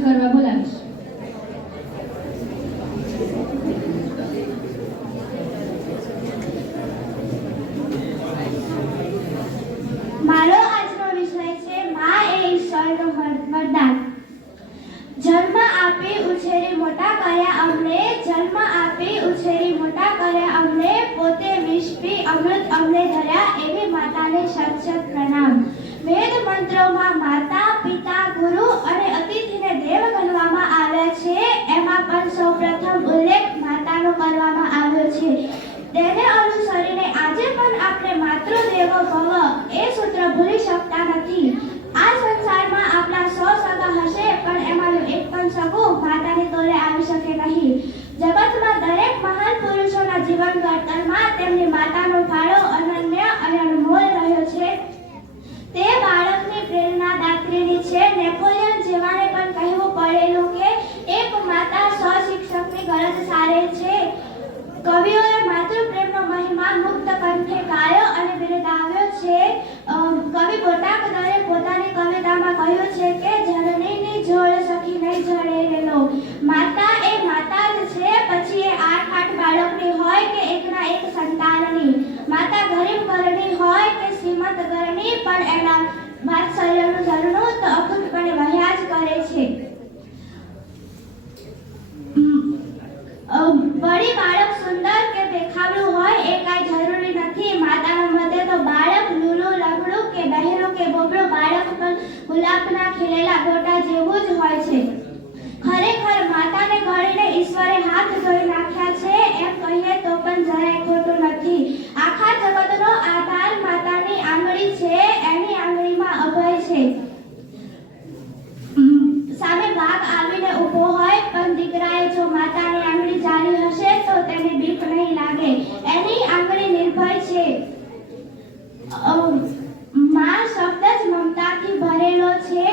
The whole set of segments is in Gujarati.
રજૂ કરવા બોલાવીશ. મારો આજનો વિષય છે મા એ ઈશ્વરનું વરદાન. જન્મ આપી ઉછેરી મોટા કર્યા અમને, જન્મ આપી ઉછેરી મોટા કર્યા અમને, પોતે વિષ પી અમૃત અમને ધર્યા, એવી માતાને શત શત પ્રણામ. વેદ મંત્રોમાં માતા, પિતા, ગુરુ અને અતિથિને દેવ ગણવામાં આવ્યા છે. એમાં પણ સૌપ્રથમ ઉલ્લેખ માતાનો કરવામાં આવ્યો છે. તેને અનુસરીને આજે પણ આપણે માતૃદેવો ભવ એ સૂત્ર ભૂલી શકતા નથી. આ સંસારમાં આપણા 100 સગા હશે, પણ એમાંનું એક પણ સગું માતાની તોલે આવી શકે નહીં. જગતમાં દરેક મહાન પુરુષોના જીવન ઘડતરમાં તેમની માતાનો ફાળો અનન્ય અને અનમોલ રહ્યો છે. તે બાળકની પ્રેરણાદાત્રીની છે. નેપોલિયન જેવાને પણ કહેવું પડેલું કે એક માતા 100 શિક્ષકની ગરજ સારે છે. કવિઓએ માતૃપ્રેમનો મહિમા મુક્ત કંઠે ગાયો અને બિરદાવ્યો છે. કવિ બોટાકદરે પોતાની કવિતામાં કહ્યું છે કે જનનીની જોડ સખી નહીં જડે રેલો. માતા એ માતા જ છે, પછી એ 8 બાળકની હોય કે એકના એક સંતાનની. માતા ગરીબ ઘરની હોય કે શ્રીમંત ઘરની, પણ એના વાત્સલ્યનું ઝરણું તો અખૂટપણે વહ્યા જ કરે છે. વળી બાળક સુંદર કે દેખાવડું હોય એ કાંઈ જરૂરી નથી. માતાના મતે તો બાળક લૂલું, લંગડું કે બહેરું કે બોબડું બાળક પણ ગુલાબના ખીલેલા ગોટા જેવું જ હોય છે. ખરેખર માતાને ઘડીને ઈશ્વરે હાથ ધોઈ નાખ્યા છે એમ કહીએ તો પણ જરાય ખોટું નથી. આખા જગતનો આધાર માતાની આંગળી છે. એની આંગળીમાં અભય છે. સામે વાઘ આવીને ઊભો હોય, પણ દીકરાએ જો માતાની આંગળી જાળી હશે તો તેને બીક નહીં લાગે. એની આંગળી નિર્ભય છે. માં શબ્દ જ મમતાથી ભરેલો છે.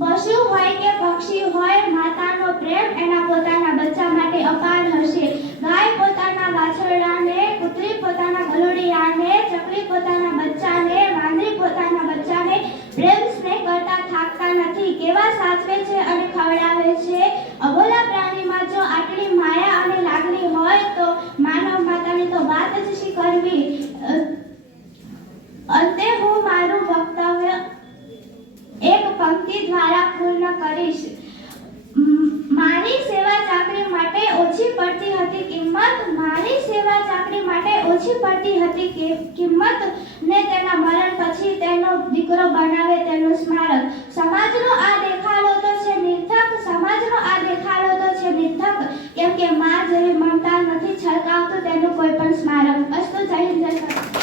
પશુ હોય કે પક્ષી હોય, માતાનો પ્રેમ એના પોતાના બચ્ચા માટે અપાર હશે. ગાય પોતાના વાછરડાને, કૂતરી પોતાના ગલુડિયાને, ચકલી પોતાના બચ્ચાને, વાંદરી પોતાના બચ્ચાને પ્રેમ સ્નેહ કરતા થાકતા નથી. કેવા સાચવે છે અને ખવડાવે છે. અબોલા પ્રાણીમાં જો આટલી માયા અને લાગણી હોય તો માનવ માતાની તો વાત જ શી કરવી. અંતે હું મારું વક્તવ્ય એક પંક્તિ દ્વારા પૂર્ણ કરીશ. મારી સેવા ચાકરી માટે ઓછી પડતી હતી કિંમત, મારી સેવા ચાકરી માટે ઓછી પડતી હતી કિંમત ને તેના મરણ પછી તેનો દીકરો બનાવે તેનું સ્મારક. સમાજનો આ દેખાડો તો છે નિર્થક, સમાજનો આ દેખાડો તો છે નિર્થક, કેમ કે માં જેવી મમતા નથી છલકાવતું તેનું કોઈ પણ સ્મારક. અસ્તુ. જય હિન્દ, જય ભારત.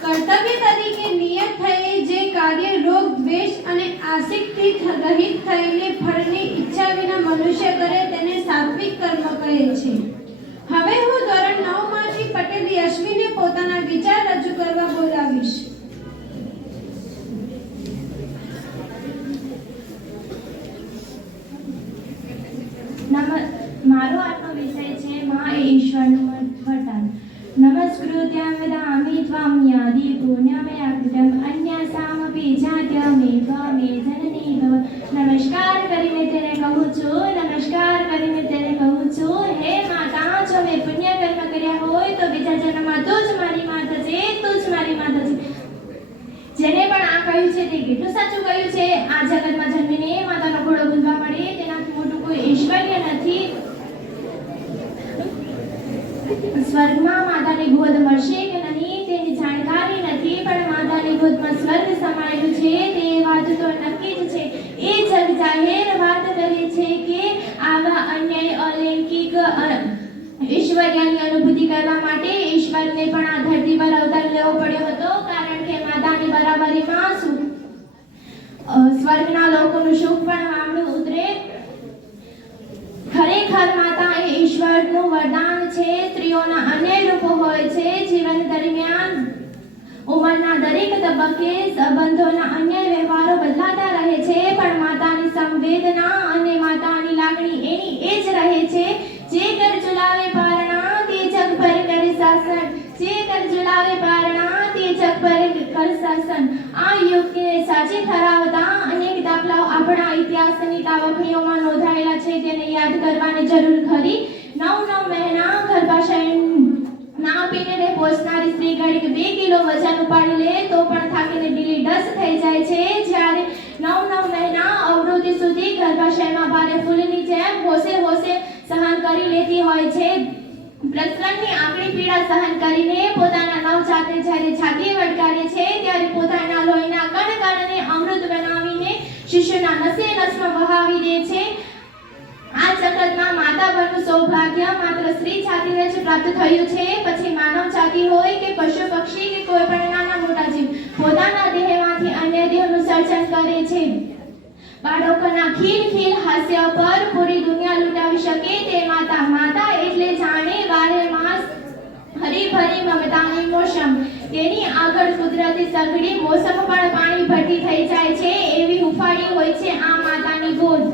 કર્તવ્ય તરીકે નિયત થયેલ જે કાર્ય રોગ, દ્વેષ અને આસક્તિ રહિત થઈને ફળની ઈચ્છા વિના મનુષ્ય કરે તેને સાત્વિક કર્મ કહે છે. હવે હું ધોરણ 9 માંથી પટેલ યશ્વીને પોતાના વિચાર રજૂ કરવા બોલાવીશ. મારો આજનો વિષય છે મા એ ઈશ્વરનું વરદાન. નમસ્કૃત્યં વદામિ ત્વં યાદિ પુણ્યમયા કૃતં અન્યસામપી જાત્ય મે ત્વમે જનની ભવ. નમસ્કાર કરીને તેને કહું છું, નમસ્કાર કરીને તેને કહું છું, હે માતા, જો મેં પુણ્ય કર્મ કર્યા હોય તો બીજા જન્મમાં તું જ મારી માતા છે, તું જ મારી માતા છે. જેને પણ આ કહ્યું છે તે કેટલું સાચું કહ્યું છે. આ જગતમાં જન્મીને માતાનો ઘોડો ગુંજવા મળે તેનાથી મોટું કોઈ ઐશ્વર્ય નથી. સ્વર્ગમાં માતાની ગોદ મળશે કે નહીં તેની જાણકારી નથી, પણ માતાની ગોદમાં સ્વર્ગ સમાયેલું છે તે વાત તો નક્કી જ છે. એ જગ જાહેર વાત કરે છે કે આવા અન્યાય અલૌકિક ઈશ્વર્યની અનુભૂતિ કરવા માટે ઈશ્વરને પણ આ ધરતી પર અવતાર લેવો પડ્યો હતો, કારણ કે માતાની બરાબરીમાં સ્વર્ગના લોકોનું સુખ પણ વામડું ઉતરે. ખરેખર માતા એ ઈશ્વરનું વરદાન છે. સ્ત્રીઓના અનેક રૂપો હોય છે. જીવન દરમિયાન ઉંમરના દરેક તબક્કે સંબંધોના અન્ય વ્યવહારો બદલાતા રહે છે, પણ માતાની સંવેદના અને માતાની લાગણી એની એ જ રહે છે. જે ઘર ચલાવે પારણા તે જગ પર કરે શાસન, જે ઘર ચલાવે પારણા તે જગ પર કર શાસન. આ યુક્તિને સાચી ઠરાવતા અનેક દાખલાઓ આપણા ઇતિહાસની તાવખણીઓમાં નોંધાયેલા છે, તેને યાદ કરવાની જરૂર ખરી. 9 મહિના ગર્ભાશય ના પીને પોષનારી સ્ત્રી ઘડીક 2 કિલો વજન ઉપાડી લે તો પણ થાકીને ઢીલી ડસ થઈ જાય છે. જ્યારે 9 મહિના અવરોધી સુધી ગર્ભાશયમાં ભારે ફૂલની જેમ હોશે સહન કરી લેતી હોય છે. પ્રસવની આકરી પીડા સહન કરીને પોતાના નવજાતને જ્યારે છાતીએ વળગાડે છે ત્યારે પોતાના લોહીના કણને અમૃત બનાવીને શિશુના નસે નસમાં વહાવી દે છે. આ જગતમાં માતા બનવું સૌભાગ્ય માત્ર સ્ત્રી જાતિને જ પ્રાપ્ત થયું છે. પછી માનવ જાતિ હોય કે પશુ પક્ષી કે કોઈ પણ નાના મોટા જીવ પોતાના દેહમાંથી અન્ય દેહનું સર્જન કરે છે. બાળકોના ખીલ હાસ્ય પર પૂરી દુનિયા લૂંટાવી શકે તે માતા એટલે જાણે બારે માસ હરીભરી મમતાની મોસમ. તેની આગળ કુદરતી સઘળી મોસમ પણ પાણી ભરતી થઈ જાય છે એવી હુંફાળી હોય છે આ માતાની ગોદ.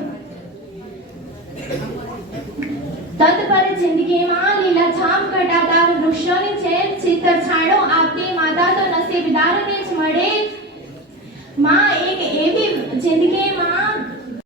તત્પર જિંદગીમાં લીલાછામ ઘટાતા વૃક્ષોની જેમ શીતળ છાંયો આપતી માતા તો નસીબદારને જ મળે. માં એક એવી જિંદગી